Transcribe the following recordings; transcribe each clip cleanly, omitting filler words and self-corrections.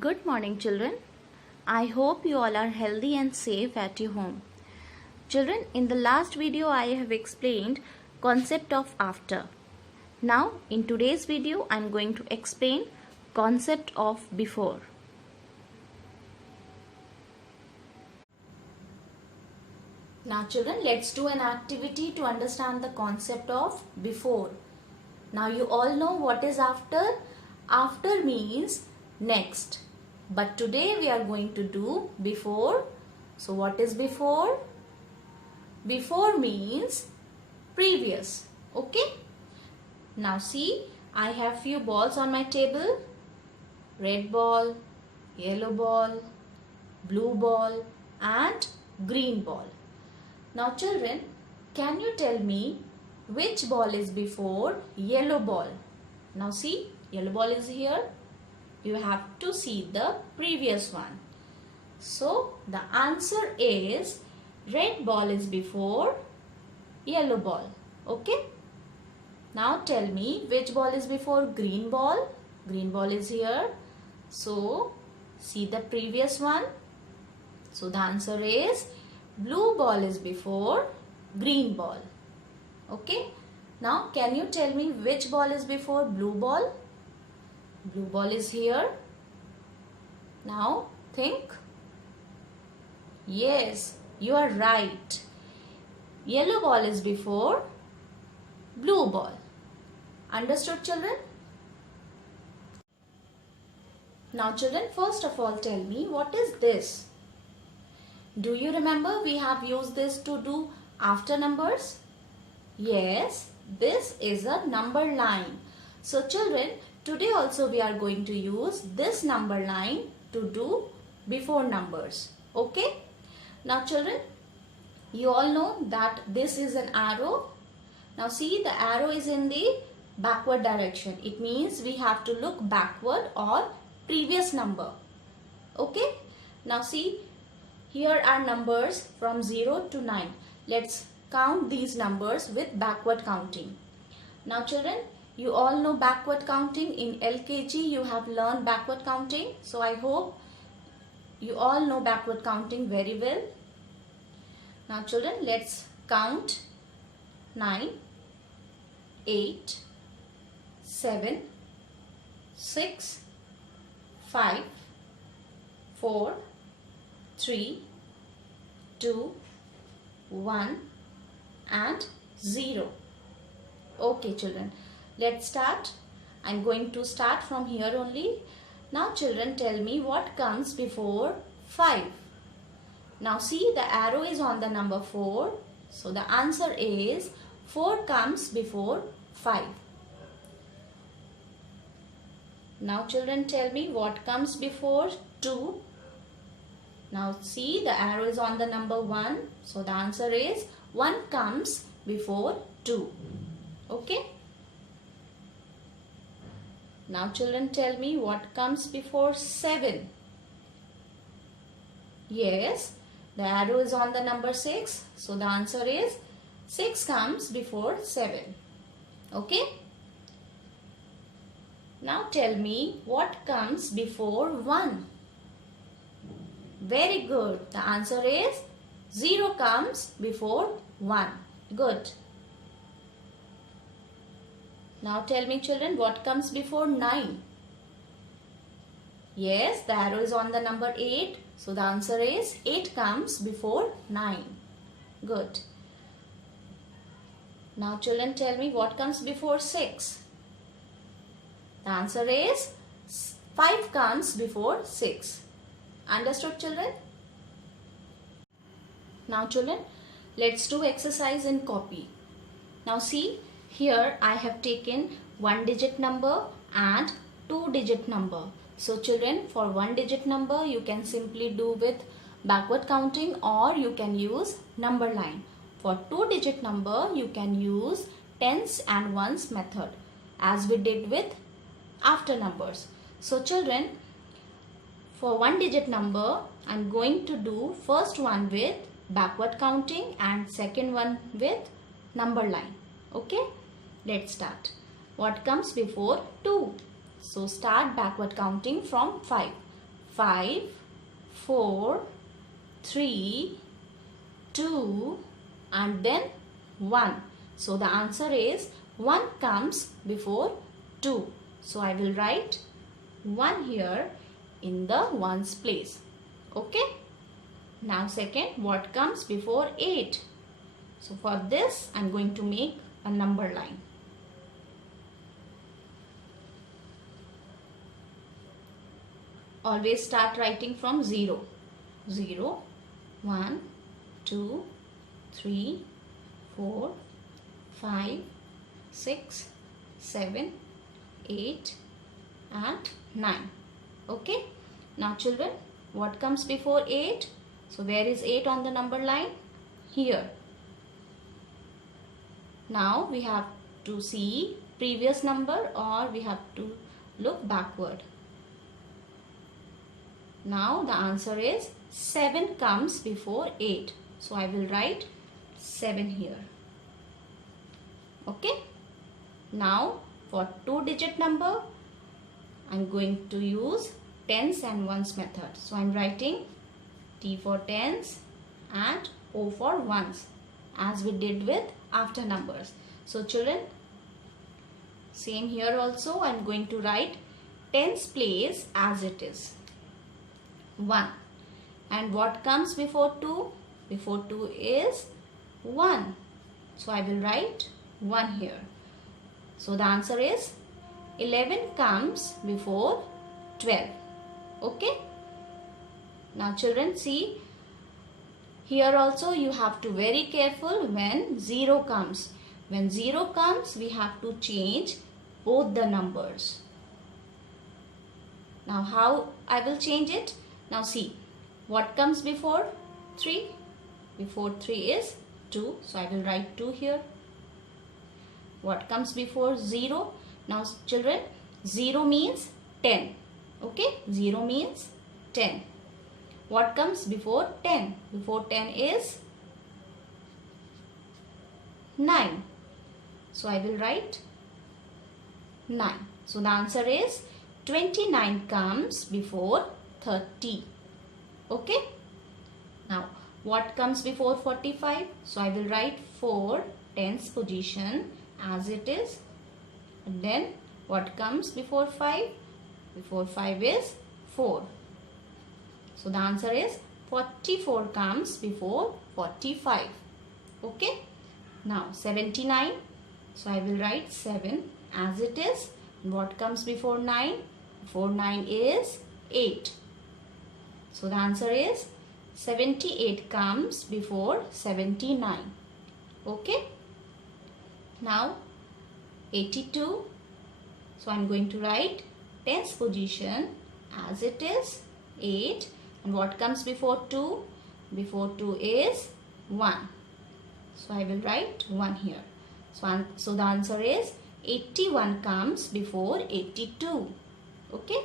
Good morning, children. I hope you all are healthy and safe at your home. Children, in the last video I have explained concept of after. Now in today's video I am going to explain concept of before. Now children, let's do an activity to understand the concept of before. Now you all know what is after. After means next. But today we are going to do before. So what is before? Before means previous. Okay. Now see, I have few balls on my table. Red ball, yellow ball, blue ball and green ball. Now children, can you tell me which ball is before yellow ball? Now see, yellow ball is here. You have to see the previous one. So the answer is red ball is before yellow ball. Okay. Now tell me which ball is before green ball. Green ball is here. So see the previous one. So the answer is blue ball is before green ball. Okay. Now can you tell me which ball is before blue ball? Blue ball is here. Now think. Yes, you are right. Yellow ball is before blue ball. Understood, children? Now children, first of all tell me what is this? Do you remember we have used this to do after numbers? Yes, this is a number line. So children, today also we are going to use this number line to do before numbers. Okay? Now children, you all know that this is an arrow. Now see, the arrow is in the backward direction. It means we have to look backward or previous number. Okay? Now see, here are numbers from 0 to 9. Let's count these numbers with backward counting. Now children, you all know backward counting. In LKG you have learned backward counting. So I hope you all know backward counting very well. Now children, let's count 9, 8, 7, 6, 5, 4, 3, 2, 1 and 0. Okay children. Let's start. I'm going to start from here only. Now children, tell me what comes before 5. Now see, the arrow is on the number 4. So the answer is 4 comes before 5. Now children, tell me what comes before 2. Now see, the arrow is on the number 1. So the answer is 1 comes before 2. Okay. Now children, tell me what comes before 7. Yes, the arrow is on the number 6. So the answer is 6 comes before 7. Okay. Now tell me what comes before 1. Very good. The answer is 0 comes before 1. Good. Now tell me children, what comes before 9? Yes, the arrow is on the number 8. So the answer is 8 comes before 9. Good. Now children, tell me what comes before 6? The answer is 5 comes before 6. Understood children? Now children, let's do exercise in copy. Now see, here I have taken 1-digit number and 2-digit number. So children, for 1-digit number you can simply do with backward counting or you can use number line. For 2-digit number you can use tens and ones method as we did with after numbers. So children, for 1-digit number I am going to do first one with backward counting and second one with number line. Okay. Let's start. What comes before 2? So start backward counting from 5. 5, 4, 3, 2 and then 1. So the answer is 1 comes before 2. So I will write 1 here in the ones place. Okay. Now second, what comes before 8? So for this I am going to make a number line. Always start writing from 0. 0, 1, 2, 3, 4, 5, 6, 7, 8 and 9. Okay. Now children, what comes before 8? So where is 8 on the number line? Here. Now we have to see previous number or we have to look backward. Now the answer is 7 comes before 8. So I will write 7 here. Okay. Now for 2-digit number, I am going to use tens and ones method. So I am writing T for tens and O for ones as we did with after numbers. So children, same here also I am going to write tens place as it is. 1. And what comes before 2? Before 2 is 1. So I will write 1 here. So the answer is 11 comes before 12. Okay. Now children, see here also you have to very careful when 0 comes. When 0 comes, we have to change both the numbers. Now how I will change it? Now see, what comes before 3? Before 3 is 2. So I will write 2 here. What comes before 0? Now children, 0 means 10. Okay, 0 means 10. What comes before 10? Before 10 is 9. So I will write 9. So the answer is 29 comes before 30. Okay. Now what comes before 45? So I will write 4 tens position as it is. And then what comes before 5? Before 5 is 4. So the answer is 44 comes before 45. Okay. Now 79. So I will write 7 as it is. And what comes before 9? Before 9 is 8. So the answer is 78 comes before 79. Okay. Now 82. So I am going to write tens position as it is 8. And what comes before 2? Before 2 is 1. So I will write 1 here. So the answer is 81 comes before 82. Okay.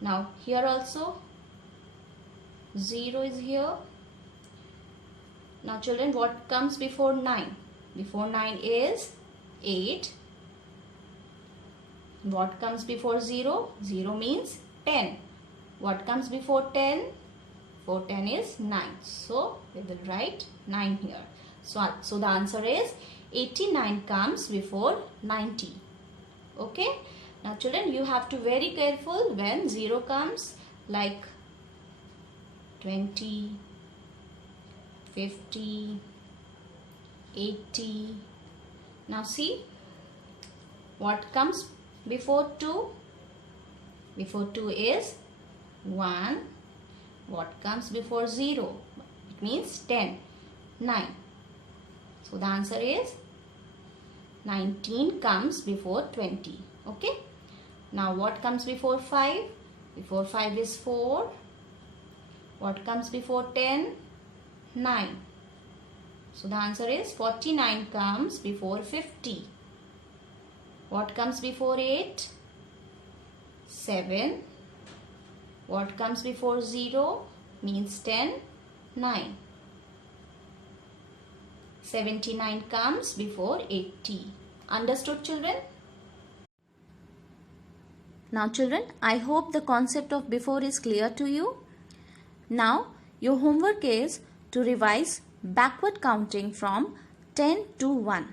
Now here also 0 is here. Now children, what comes before 9? Before 9 is 8. What comes before 0? 0 means 10. What comes before 10? Before 10 is 9. So we will write 9 here. So the answer is 89 comes before 90. Okay. Now children, you have to very careful when 0 comes, like 20, 50, 80. Now see, what comes before 2? Before 2 is 1. What comes before 0? It means 10. 9. So the answer is 19 comes before 20. Okay. Now what comes before 5? Before 5 is 4. What comes before 10? 9. So the answer is 49 comes before 50. What comes before 8? 7. What comes before 0? Means 10. 9. 79 comes before 80. Understood, children? Now children, I hope the concept of before is clear to you. Now your homework is to revise backward counting from 10 to 1.